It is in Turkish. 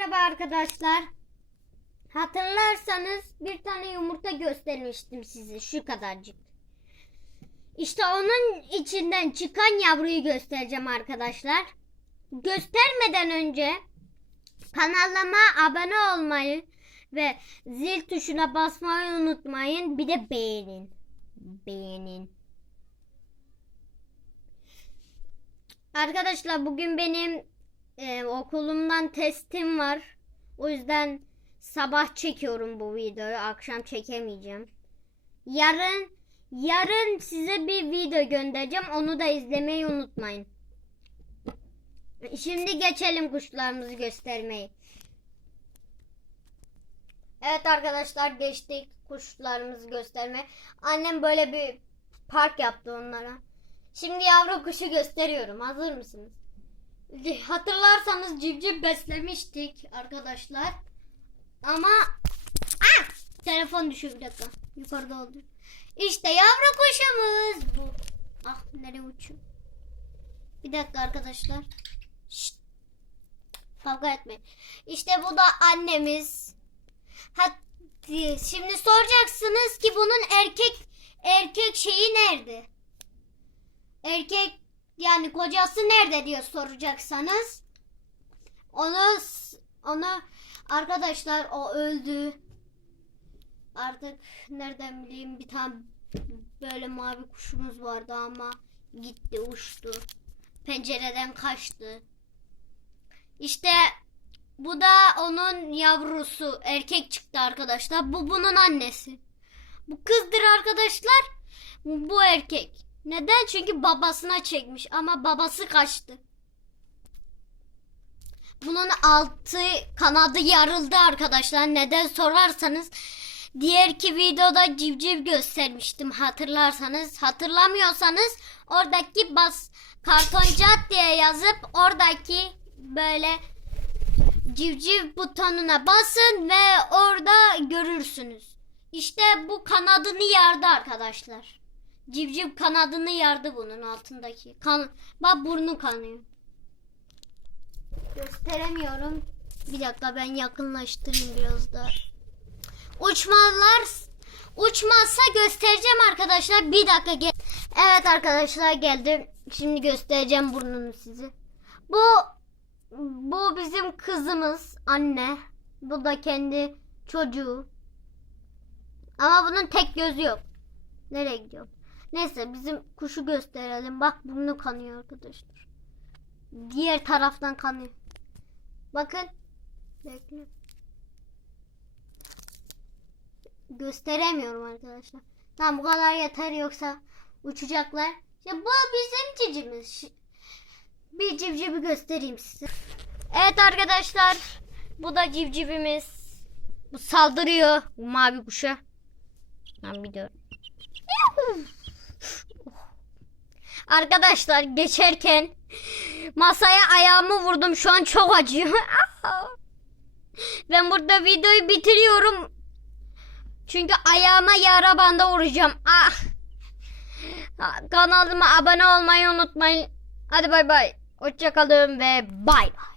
Merhaba arkadaşlar. Hatırlarsanız bir tane yumurta göstermiştim size şu kadarcık. İşte onun içinden çıkan yavruyu göstereceğim arkadaşlar. Göstermeden önce kanalıma abone olmayı ve zil tuşuna basmayı unutmayın. Bir de beğenin. Beğenin. Arkadaşlar bugün benim e, okulumdan testim var. O yüzden sabah çekiyorum bu videoyu. Akşam çekemeyeceğim. Yarın yarın size bir video göndereceğim. Onu da izlemeyi unutmayın. Şimdi geçelim kuşlarımızı göstermeyi. Evet arkadaşlar geçtik kuşlarımızı göstermeye. Annem böyle bir park yaptı onlara. Şimdi yavru kuşu gösteriyorum. Hazır mısınız? Hatırlarsanız civciv beslemiştik arkadaşlar. Ama ah! telefon düşüyor bir dakika. Yukarıda oldu. İşte yavru kuşumuz bu. Ah nereye uçuyor? Bir dakika arkadaşlar. Şşt. Kavga etmeyin. İşte bu da annemiz. Hadi şimdi soracaksınız ki bunun erkek erkek şeyi nerede? Erkek yani kocası nerede diye soracaksanız onu onu arkadaşlar o öldü. Artık nereden bileyim bir tane böyle mavi kuşumuz vardı ama gitti uçtu. Pencereden kaçtı. İşte bu da onun yavrusu. Erkek çıktı arkadaşlar. Bu bunun annesi. Bu kızdır arkadaşlar. Bu erkek. Neden? Çünkü babasına çekmiş ama babası kaçtı. Bunun altı kanadı yarıldı arkadaşlar. Neden sorarsanız diğerki videoda civciv göstermiştim hatırlarsanız. Hatırlamıyorsanız oradaki bas kartoncat diye yazıp oradaki böyle civciv butonuna basın ve orada görürsünüz. İşte bu kanadını yardı arkadaşlar. Civciv kanadını yardı bunun altındaki. Kan bak burnu kanıyor. Gösteremiyorum. Bir dakika ben yakınlaştırayım biraz da. Uçmalar uçmazsa göstereceğim arkadaşlar. Bir dakika gel. Evet arkadaşlar geldim. Şimdi göstereceğim burnunu size. Bu bu bizim kızımız anne. Bu da kendi çocuğu. Ama bunun tek gözü yok. Nereye gidiyor? Neyse bizim kuşu gösterelim. Bak burnu kanıyor arkadaşlar. Diğer taraftan kanıyor. Bakın. Bekle. Gösteremiyorum arkadaşlar. Tamam bu kadar yeter yoksa uçacaklar. Ya bu bizim cicimiz. Bir civcivi göstereyim size. Evet arkadaşlar. Bu da civcivimiz. Bu saldırıyor bu mavi kuşa. Ben biliyorum. Arkadaşlar geçerken masaya ayağımı vurdum. Şu an çok acıyor. ben burada videoyu bitiriyorum. Çünkü ayağıma yara banda vuracağım. Ah. Kanalıma abone olmayı unutmayın. Hadi bay bay. Hoşçakalın ve bay bay.